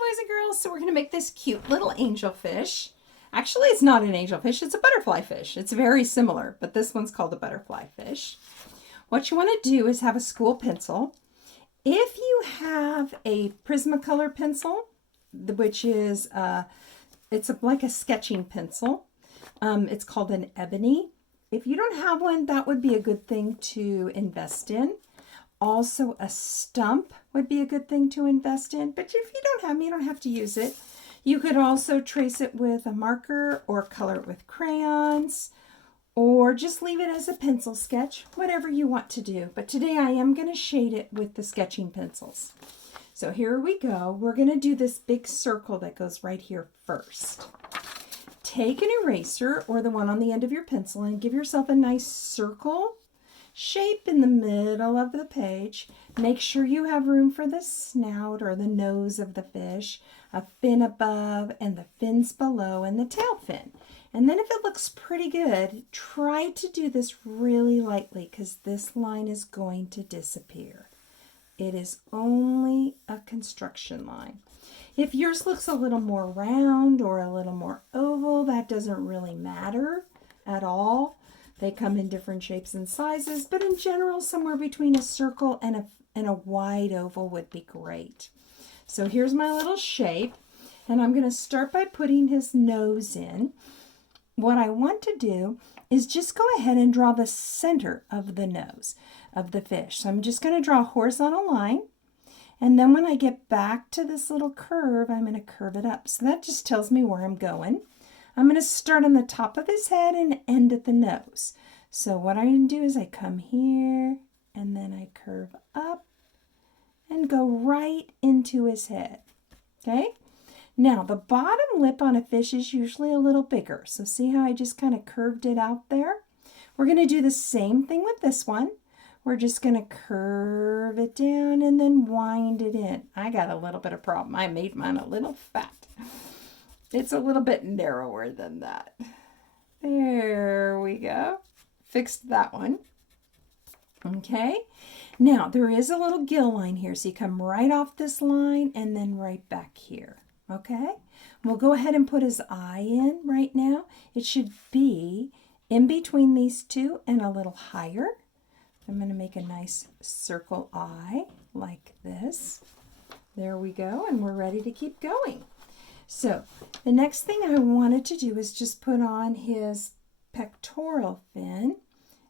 boys and girls. So we're going to make this cute little angelfish. Actually, it's not an angelfish. It's a butterfly fish. It's very similar, but this one's called a butterfly fish. What you want to do is have a school pencil. If you have a Prismacolor pencil, which is like a sketching pencil, it's called an ebony. If you don't have one, that would be a good thing to invest in. Also, a stump would be a good thing to invest in, but if you don't have them, you don't have to use it. You could also trace it with a marker or color it with crayons, or just leave it as a pencil sketch, whatever you want to do. But today I am going to shade it with the sketching pencils. So here we go. We're going to do this big circle that goes right here first. Take an eraser or the one on the end of your pencil and give yourself a nice circle shape in the middle of the page. Make sure you have room for the snout or the nose of the fish, a fin above and the fins below and the tail fin. And then if it looks pretty good, try to do this really lightly because this line is going to disappear. It is only a construction line. If yours looks a little more round or a little more oval, that doesn't really matter at all. They come in different shapes and sizes, but in general, somewhere between a circle and a wide oval would be great. So here's my little shape, and I'm going to start by putting his nose in. What I want to do is just go ahead and draw the center of the nose of the fish. So I'm just going to draw a horizontal line, and then when I get back to this little curve, I'm going to curve it up. So that just tells me where I'm going. I'm going to start on the top of his head and end at the nose. So what I'm going to do is I come here and then I curve up and go right into his head. Okay? Now the bottom lip on a fish is usually a little bigger. So see how I just kind of curved it out there? We're going to do the same thing with this one. We're just going to curve it down and then wind it in. I got a little bit of problem. I made mine a little fat. It's a little bit narrower than that. There we go. Fixed that one. Okay. Now, there is a little gill line here. So you come right off this line and then right back here. Okay. We'll go ahead and put his eye in right now. It should be in between these two and a little higher. I'm going to make a nice circle eye like this. There we go. And we're ready to keep going. So the next thing I wanted to do is just put on his pectoral fin,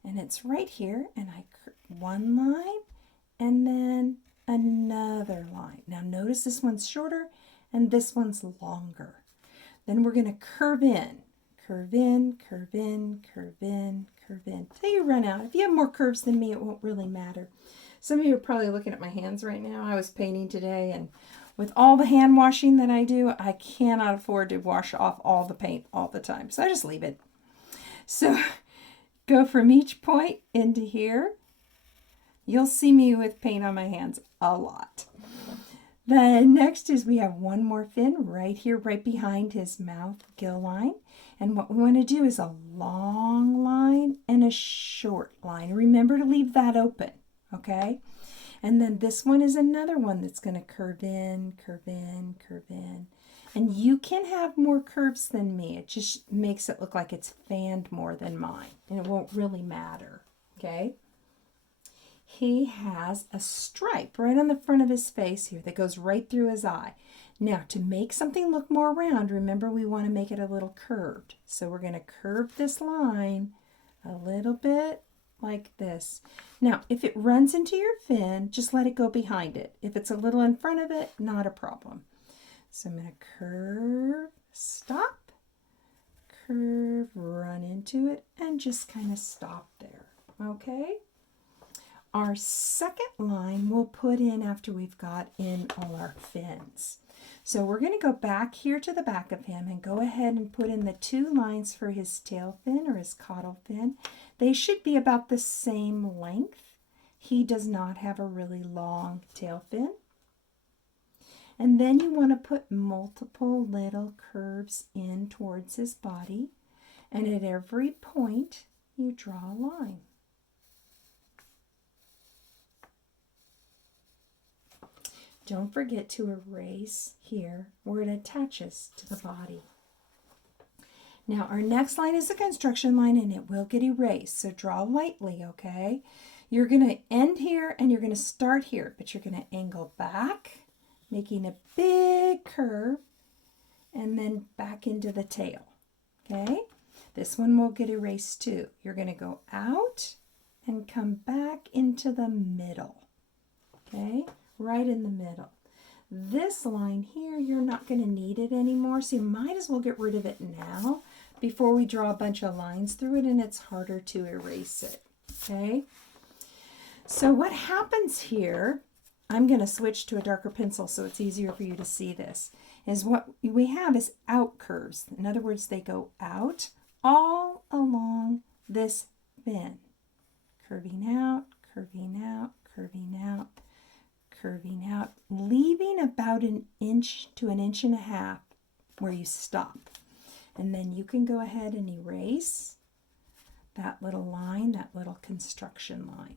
and it's right here, and I one line and then another line. Now notice this one's shorter and this one's longer. Then we're going to curve in, curve in, curve in, curve in, curve in till you run out. If you have more curves than me, it won't really matter. Some of you are probably looking at my hands right now. I was painting today, and with all the hand washing that I do, I cannot afford to wash off all the paint all the time. So I just leave it. So go from each point into here. You'll see me with paint on my hands a lot. Then next is we have one more fin right here, right behind his mouth gill line. And what we want to do is a long line and a short line. Remember to leave that open, okay? And then this one is another one that's going to curve in, curve in, curve in. And you can have more curves than me. It just makes it look like it's fanned more than mine. And it won't really matter, okay? He has a stripe right on the front of his face here that goes right through his eye. Now, to make something look more round, remember we want to make it a little curved. So we're going to curve this line a little bit like this. Now, if it runs into your fin, just let it go behind it. If it's a little in front of it, not a problem. So I'm going to curve, stop, curve, run into it, and just kind of stop there. Okay? Our second line we'll put in after we've got in all our fins. So we're going to go back here to the back of him and go ahead and put in the two lines for his tail fin or his caudal fin. They should be about the same length. He does not have a really long tail fin. And then you want to put multiple little curves in towards his body. And at every point, you draw a line. don't forget to erase here where it attaches to the body. Now our next line is a construction line and it will get erased, so draw lightly, okay? You're going to end here and you're going to start here, but you're going to angle back, making a big curve, and then back into the tail, okay? This one will get erased too. You're going to go out and come back into the middle, okay? Right in the middle. This line here, you're not going to need it anymore, so you might as well get rid of it now before we draw a bunch of lines through it and it's harder to erase it, okay? So what happens here, I'm going to switch to a darker pencil so it's easier for you to see this, is what we have is out curves. In other words, they go out all along this fin, curving out, curving out, curving out, curving out, leaving about 1 inch to 1.5 inches where you stop. And then you can go ahead and erase that little line, that little construction line.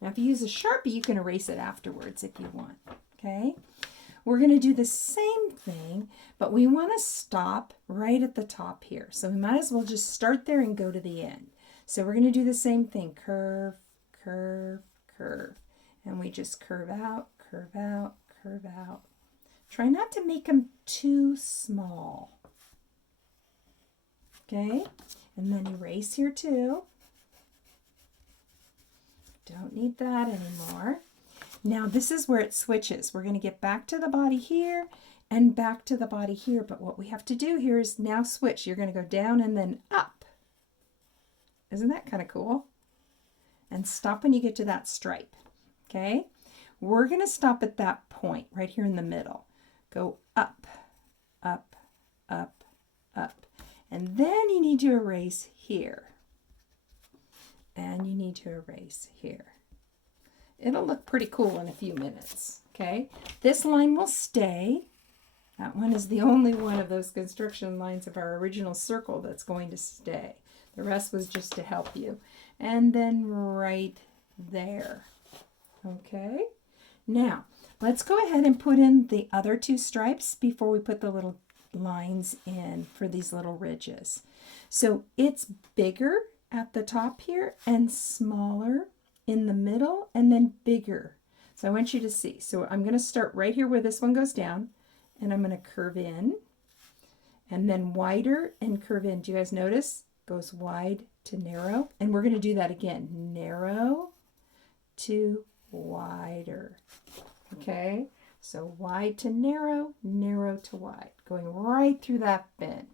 Now if you use a Sharpie, you can erase it afterwards if you want, okay? We're going to do the same thing, but we want to stop right at the top here. So we might as well just start there and go to the end. So we're going to do the same thing, curve, curve, curve. And we just curve out, curve out, curve out. Try not to make them too small. Okay, and then erase here too. Don't need that anymore. Now this is where it switches. We're going to get back to the body here and back to the body here. But what we have to do here is now switch. You're going to go down and then up. Isn't that kind of cool? And stop when you get to that stripe. Okay, we're going to stop at that point right here in the middle. Go up, up, up, up. And then you need to erase here. And you need to erase here. It'll look pretty cool in a few minutes. Okay, this line will stay. That one is the only one of those construction lines of our original circle that's going to stay. The rest was just to help you. And then right there. Okay, now let's go ahead and put in the other 2 stripes before we put the little lines in for these little ridges. So it's bigger at the top here and smaller in the middle and then bigger. So I want you to see. So I'm going to start right here where this one goes down and I'm going to curve in and then wider and curve in. Do you guys notice? Goes wide to narrow, and we're going to do that again. Narrow to wider. Okay, so wide to narrow, narrow to wide, going right through that fin.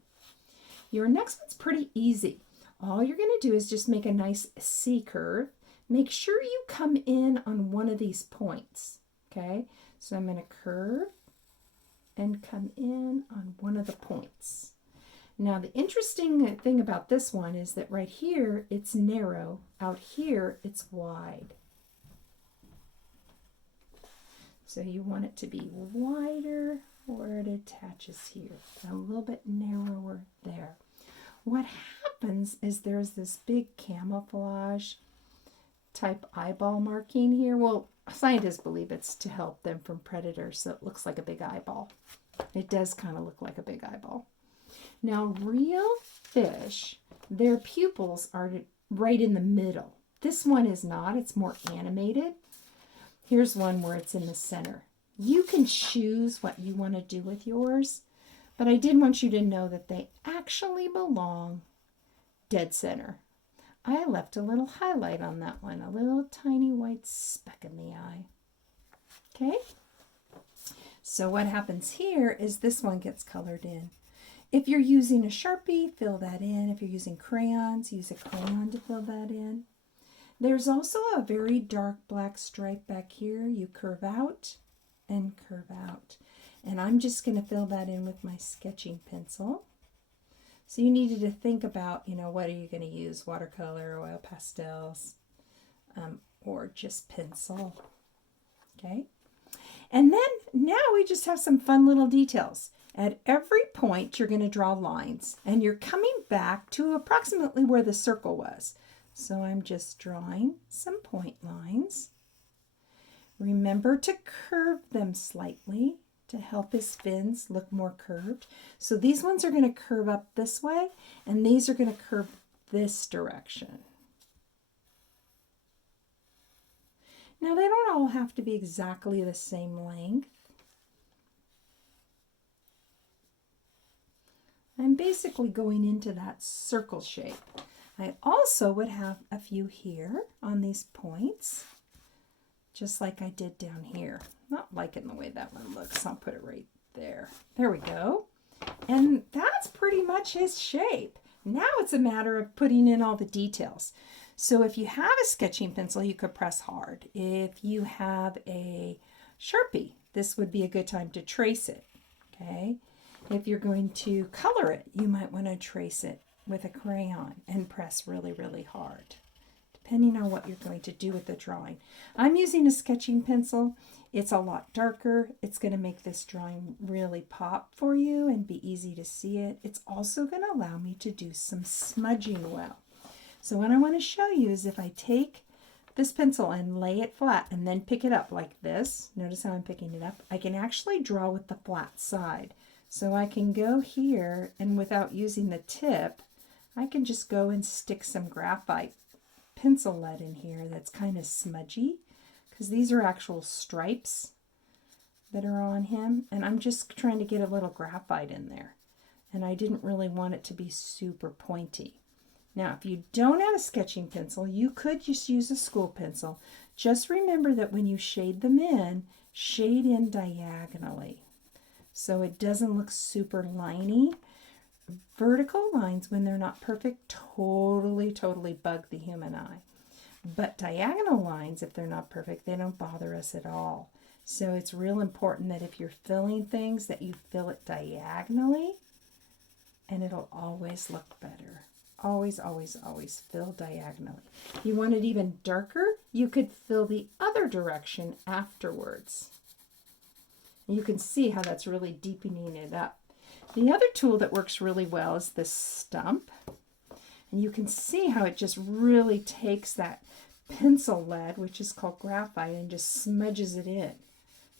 Your next one's pretty easy. All you're going to do is just make a nice C curve. Make sure you come in on one of these points. Okay, so I'm going to curve and come in on one of the points. Now the interesting thing about this one is that right here it's narrow, out here it's wide. So you want it to be wider where it attaches here, a little bit narrower there. What happens is there's this big camouflage type eyeball marking here. Well, scientists believe it's to help them from predators, so it looks like a big eyeball. It does kind of look like a big eyeball. Now, real fish, their pupils are right in the middle. This one is not. It's more animated. Here's one where it's in the center. You can choose what you want to do with yours, but I did want you to know that they actually belong dead center. I left a little highlight on that one, a little tiny white speck in the eye. Okay? So what happens here is this one gets colored in. If you're using a Sharpie, fill that in. If you're using crayons, use a crayon to fill that in. There's also a very dark black stripe back here. You curve out and curve out. And I'm just going to fill that in with my sketching pencil. So you needed to think about, what are you going to use? Watercolor, oil pastels, or just pencil. Okay. And then now we just have some fun little details. At every point, you're going to draw lines, and you're coming back to approximately where the circle was. So I'm just drawing some point lines. Remember to curve them slightly to help his fins look more curved. So these ones are going to curve up this way, and these are going to curve this direction. Now they don't all have to be exactly the same length. I'm basically going into that circle shape. I also would have a few here on these points, just like I did down here. Not liking the way that one looks. I'll put it right there. There we go. And that's pretty much his shape. Now it's a matter of putting in all the details. So if you have a sketching pencil, you could press hard. If you have a Sharpie, this would be a good time to trace it. Okay. If you're going to color it, you might want to trace it with a crayon and press really, really hard, depending on what you're going to do with the drawing. I'm using a sketching pencil. It's a lot darker. It's going to make this drawing really pop for you and be easy to see it. It's also going to allow me to do some smudging well. So what I want to show you is if I take this pencil and lay it flat and then pick it up like this, notice how I'm picking it up, I can actually draw with the flat side. So I can go here, and without using the tip, I can just go and stick some graphite pencil lead in here that's kind of smudgy, because these are actual stripes that are on him, and I'm just trying to get a little graphite in there. And I didn't really want it to be super pointy. Now, if you don't have a sketching pencil, you could just use a school pencil. Just remember that when you shade them in, shade in diagonally, so it doesn't look super liney. Vertical lines, when they're not perfect, totally bug the human eye. But diagonal lines, if they're not perfect, they don't bother us at all. So it's real important that if you're filling things, that you fill it diagonally, and it'll always look better. Always, always, always fill diagonally. If you want it even darker, you could fill the other direction afterwards. You can see how that's really deepening it up. The other tool that works really well is this Stump. And you can see how it just really takes that pencil lead, which is called graphite, and just smudges it in.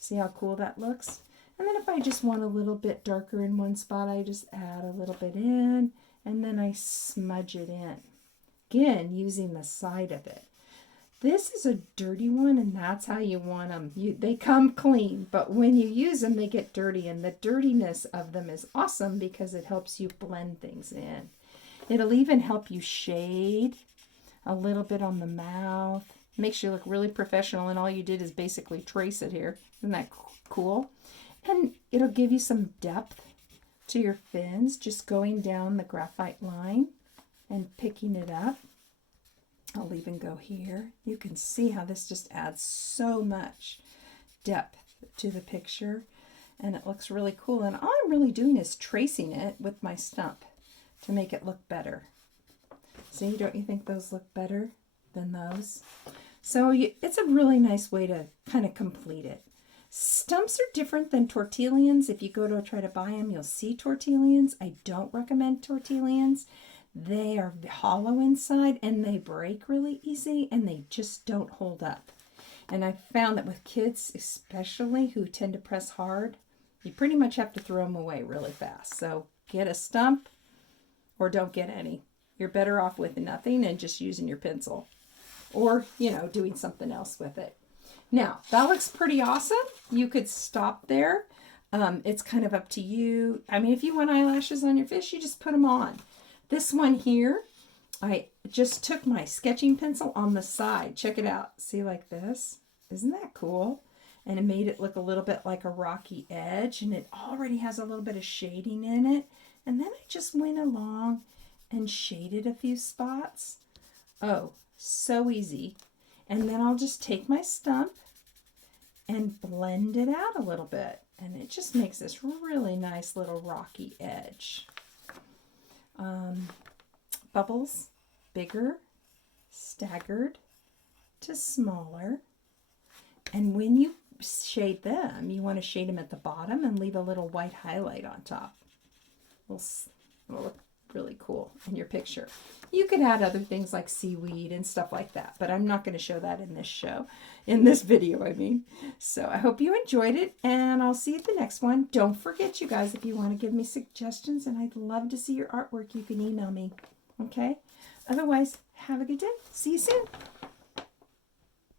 See how cool that looks? And then if I just want a little bit darker in one spot, I just add a little bit in, and then I smudge it in. Again, using the side of it. This is a dirty one, and that's how you want them. They come clean, but when you use them, they get dirty, and the dirtiness of them is awesome because it helps you blend things in. It'll even help you shade a little bit on the mouth. Makes you look really professional, and all you did is basically trace it here. Isn't that cool? And it'll give you some depth to your fins, just going down the graphite line and picking it up. I'll even go here. You can see how this just adds so much depth to the picture, and it looks really cool. And all I'm really doing is tracing it with my Stump to make it look better. See, don't you think those look better than those? So it's a really nice way to kind of complete it. Stumps are different than Tortelliins. If you go to try to buy them, you'll see Tortelliins. I don't recommend Tortelliins. They are hollow inside, and they break really easy, and they just don't hold up. And I found that with kids, especially who tend to press hard, you pretty much have to throw them away really fast. So get a Stump or don't get any. You're better off with nothing and just using your pencil or, doing something else with it. Now, that looks pretty awesome. You could stop there. It's kind of up to you. I mean, if you want eyelashes on your fish, you just put them on. This one here, I just took my sketching pencil on the side. Check it out. See, like this? Isn't that cool? And it made it look a little bit like a rocky edge, and it already has a little bit of shading in it. And then I just went along and shaded a few spots. Oh, so easy. And then I'll just take my Stump and blend it out a little bit. And it just makes this really nice little rocky edge. Bubbles, bigger, staggered to smaller. And when you shade them, you want to shade them at the bottom and leave a little white highlight on top. It'll look really cool in your picture. You could add other things like seaweed and stuff like that, but I'm not going to show that in this video, I mean. So I hope you enjoyed it, and I'll see you at the next one. Don't forget, you guys, if you want to give me suggestions, and I'd love to see your artwork, you can email me, okay? Otherwise, have a good day. See you soon.